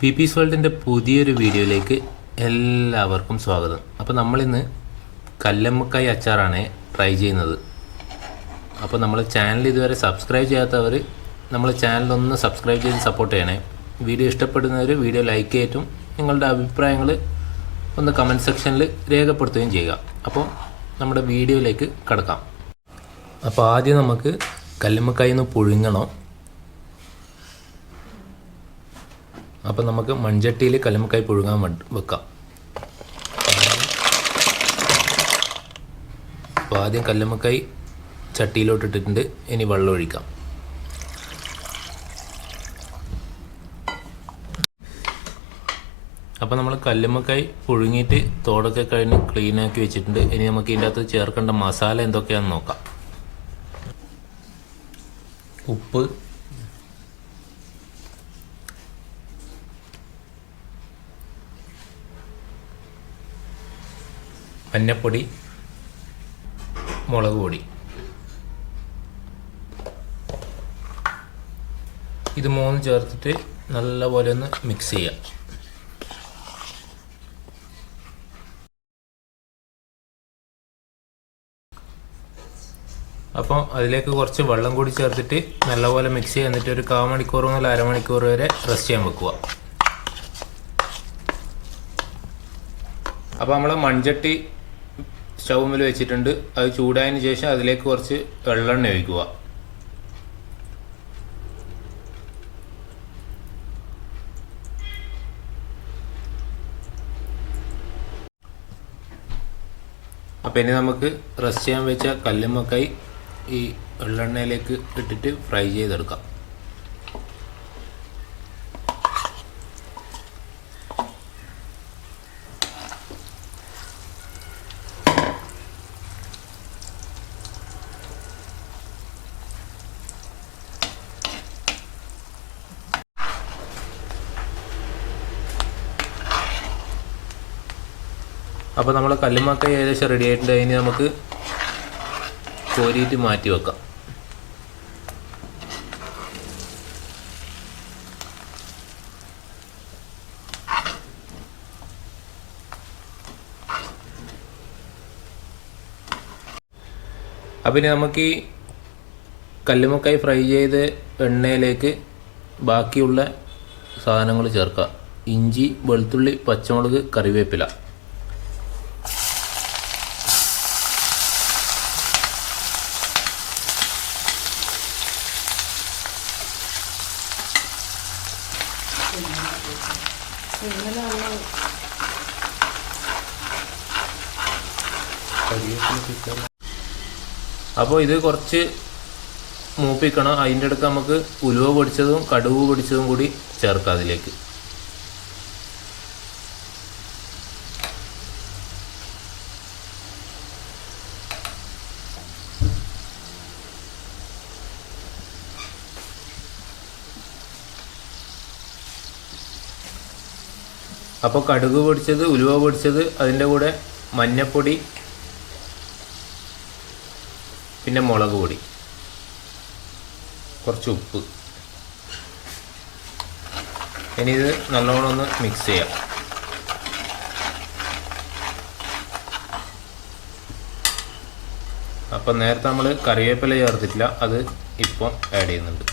പീപ്പീസ് വേൾഡിൻ്റെ പുതിയൊരു വീഡിയോയിലേക്ക് എല്ലാവർക്കും സ്വാഗതം. അപ്പോൾ നമ്മളിന്ന് കല്ലമ്മക്കായി അച്ചാറാണ് ട്രൈ ചെയ്യുന്നത്. അപ്പോൾ നമ്മൾ ചാനൽ ഇതുവരെ സബ്സ്ക്രൈബ് ചെയ്യാത്തവർ നമ്മൾ ചാനലൊന്ന് സബ്സ്ക്രൈബ് ചെയ്ത് സപ്പോർട്ട് ചെയ്യണേ. വീഡിയോ ഇഷ്ടപ്പെടുന്നവർ വീഡിയോ ലൈക്ക് ചെയ്തിട്ടും നിങ്ങളുടെ അഭിപ്രായങ്ങൾ ഒന്ന് കമൻറ്റ് സെക്ഷനിൽ രേഖപ്പെടുത്തുകയും ചെയ്യുക. അപ്പോൾ നമ്മുടെ വീഡിയോയിലേക്ക് കടക്കാം. അപ്പോൾ ആദ്യം നമുക്ക് കല്ലുമ്മക്കായി ഒന്ന് പുഴുങ്ങണം. അപ്പോൾ നമുക്ക് മൺചട്ടിയിൽ കല്ലുമ്മക്കായി പുഴുങ്ങാൻ വെക്കാം. അപ്പോൾ ആദ്യം കല്ലുമ്മക്കായി ചട്ടിയിലോട്ട് ഇട്ടിട്ടുണ്ട്. ഇനി വെള്ളം ഒഴിക്കാം. അപ്പോൾ നമ്മൾ കല്ലുമ്മക്കായി പുഴുങ്ങിയിട്ട് തോടൊക്കെ കഴിഞ്ഞ് ക്ലീനാക്കി വെച്ചിട്ടുണ്ട്. ഇനി നമുക്ക് ഇതിൻ്റെ അകത്ത് ചേർക്കേണ്ട മസാല എന്തൊക്കെയാണെന്ന് നോക്കാം. ഉപ്പ്, മഞ്ഞപ്പൊടി, മുളക് പൊടി, ഇത് മൂന്നും ചേർത്തിട്ട് നല്ലപോലെ ഒന്ന് മിക്സ് ചെയ്യാം. അപ്പോൾ അതിലേക്ക് കുറച്ച് വെള്ളം കൂടി ചേർത്തിട്ട് നല്ലപോലെ മിക്സ് ചെയ്യുക. എന്നിട്ട് ഒരു 1/4 മണിക്കൂർ മുതൽ അരമണിക്കൂർ വരെ റെസ്റ്റ് ചെയ്യാൻ വെക്കുക. അപ്പോൾ നമ്മൾ മൺചട്ടി സ്റ്റൗവിൽ വെച്ചിട്ടുണ്ട്. അത് ചൂടായതിന് ശേഷം അതിലേക്ക് കുറച്ച് വെള്ളെണ്ണ ഒഴിക്കുക. അപ്പോൾ ഇനി നമുക്ക് റെസ്റ്റ് ചെയ്യാൻ വെച്ച കല്ലുമ്മക്കായി ഈ വെള്ളെണ്ണയിലേക്ക് ഇട്ടിട്ട് ഫ്രൈ ചെയ്തെടുക്കാം. അപ്പോൾ നമ്മൾ കല്ലുമ്മക്കായി ഏകദേശം റെഡി ആയിട്ടുണ്ട്. ഇനി നമുക്ക് കോരിയിട്ട് മാറ്റി വെക്കാം. അപ്പോൾ ഇനി നമുക്ക് ഈ കല്ലുമ്മക്കായി ഫ്രൈ ചെയ്ത് എണ്ണയിലേക്ക് ബാക്കിയുള്ള സാധനങ്ങൾ ചേർക്കാം. ഇഞ്ചി, വെളുത്തുള്ളി, പച്ചമുളക്, കറിവേപ്പില. അപ്പോൾ ഇത് കുറച്ച് മൂപ്പിക്കണം. അതിൻ്റെ അടുത്ത് നമുക്ക് ഉലുവ പൊടിച്ചതും കടുക് പൊടിച്ചതും കൂടി ചേർക്കാം അതിലേക്ക്. അപ്പോൾ കടുക് പൊടിച്ചത്, ഉലുവ പൊടിച്ചത്, അതിൻ്റെ കൂടെ മഞ്ഞപ്പൊടി, പിന്നെ മുളക് പൊടി, കുറച്ച് ഉപ്പ്. ഇനി ഇത് നല്ലോണം ഒന്ന് മിക്സ് ചെയ്യാം. അപ്പം നേരത്തെ നമ്മൾ കറിവേപ്പില ചേർത്തിട്ടില്ല, അത് ഇപ്പം ആഡ് ചെയ്യുന്നുണ്ട്.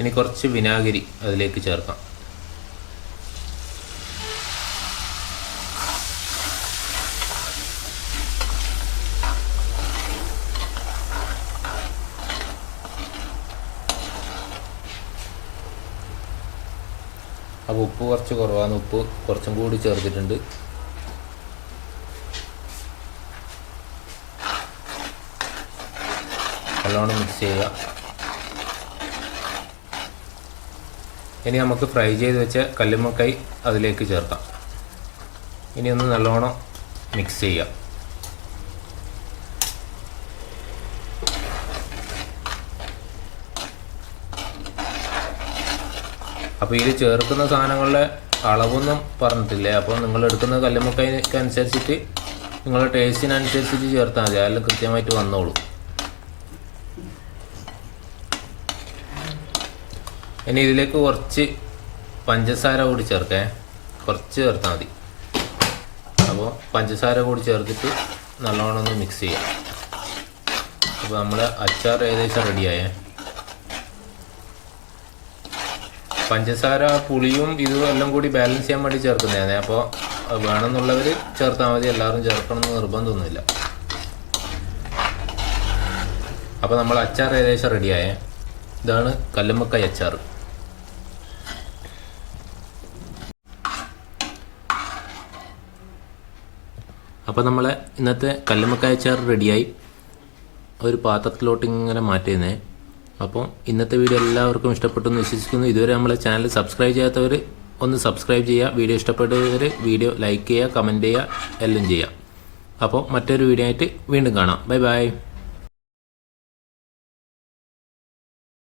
ഇനി കുറച്ച് വിനാഗിരി അതിലേക്ക് ചേർക്കാം. അപ്പോൾ ഉപ്പ് കുറച്ച് കുറവാണ്. ഉപ്പ് കുറച്ചും കൂടി ചേർത്തിട്ടുണ്ട്. നല്ലോണം മിക്സ് ചെയ്യുക. ഇനി നമുക്ക് ഫ്രൈ ചെയ്ത് വെച്ച കല്ലുമ്മക്കായി അതിലേക്ക് ചേർക്കാം. ഇനി ഒന്ന് നല്ലോണം മിക്സ് ചെയ്യാം. അപ്പോൾ ഇതിൽ ചേർക്കുന്ന സാധനങ്ങളുടെ അളവൊന്നും പറഞ്ഞിട്ടില്ലേ. അപ്പോൾ നിങ്ങൾ എടുക്കുന്ന കല്ലുമ്മക്കായ്ക്ക് അനുസരിച്ചിട്ട് നിങ്ങളുടെ ടേസ്റ്റിനനുസരിച്ചിട്ട് ചേർത്താൽ മതി. അതെല്ലാം കൃത്യമായിട്ട് വന്നോളൂ. ഇനി ഇതിലേക്ക് കുറച്ച് പഞ്ചസാര കൂടി ചേർക്കേ. കുറച്ച് ചേർത്താൽ മതി. അപ്പോൾ പഞ്ചസാര കൂടി ചേർത്തിട്ട് നല്ലോണം ഒന്ന് മിക്സ് ചെയ്യാം. അപ്പോൾ നമ്മൾ അച്ചാർ ഏകദേശം റെഡിയായേ. പഞ്ചസാര പുളിയും ഇതും എല്ലാം കൂടി ബാലൻസ് ചെയ്യാൻ വേണ്ടി ചേർക്കുന്നതാണ്. അപ്പോൾ വേണമെന്നുള്ളവർ ചേർത്താൽ മതി. എല്ലാവരും ചേർക്കണമെന്ന് നിർബന്ധമൊന്നുമില്ല. അപ്പോൾ നമ്മൾ അച്ചാർ ഏകദേശം റെഡിയായേ. ഇതാണ് കല്ലുമ്മക്കായ് അച്ചാർ. അപ്പോൾ നമ്മളെ ഇന്നത്തെ കല്ലുമ്മക്കായ് അച്ചാർ റെഡിയായി. ഒരു പാത്രത്തിലോട്ട് ഇങ്ങനെ മാറ്റുന്നേ. അപ്പോൾ ഇന്നത്തെ വീഡിയോ എല്ലാവർക്കും ഇഷ്ടപ്പെട്ടു എന്ന് വിശ്വസിക്കുന്നു. ഇതുവരെ നമ്മളെ ചാനൽ സബ്സ്ക്രൈബ് ചെയ്യാത്തവർ ഒന്ന് സബ്സ്ക്രൈബ് ചെയ്യുക. വീഡിയോ ഇഷ്ടപ്പെട്ടവർ വീഡിയോ ലൈക്ക് ചെയ്യുക, കമൻറ്റ് ചെയ്യുക, എല്ലാം ചെയ്യുക. അപ്പോൾ മറ്റൊരു വീഡിയോ ആയിട്ട് വീണ്ടും കാണാം. Bye bye.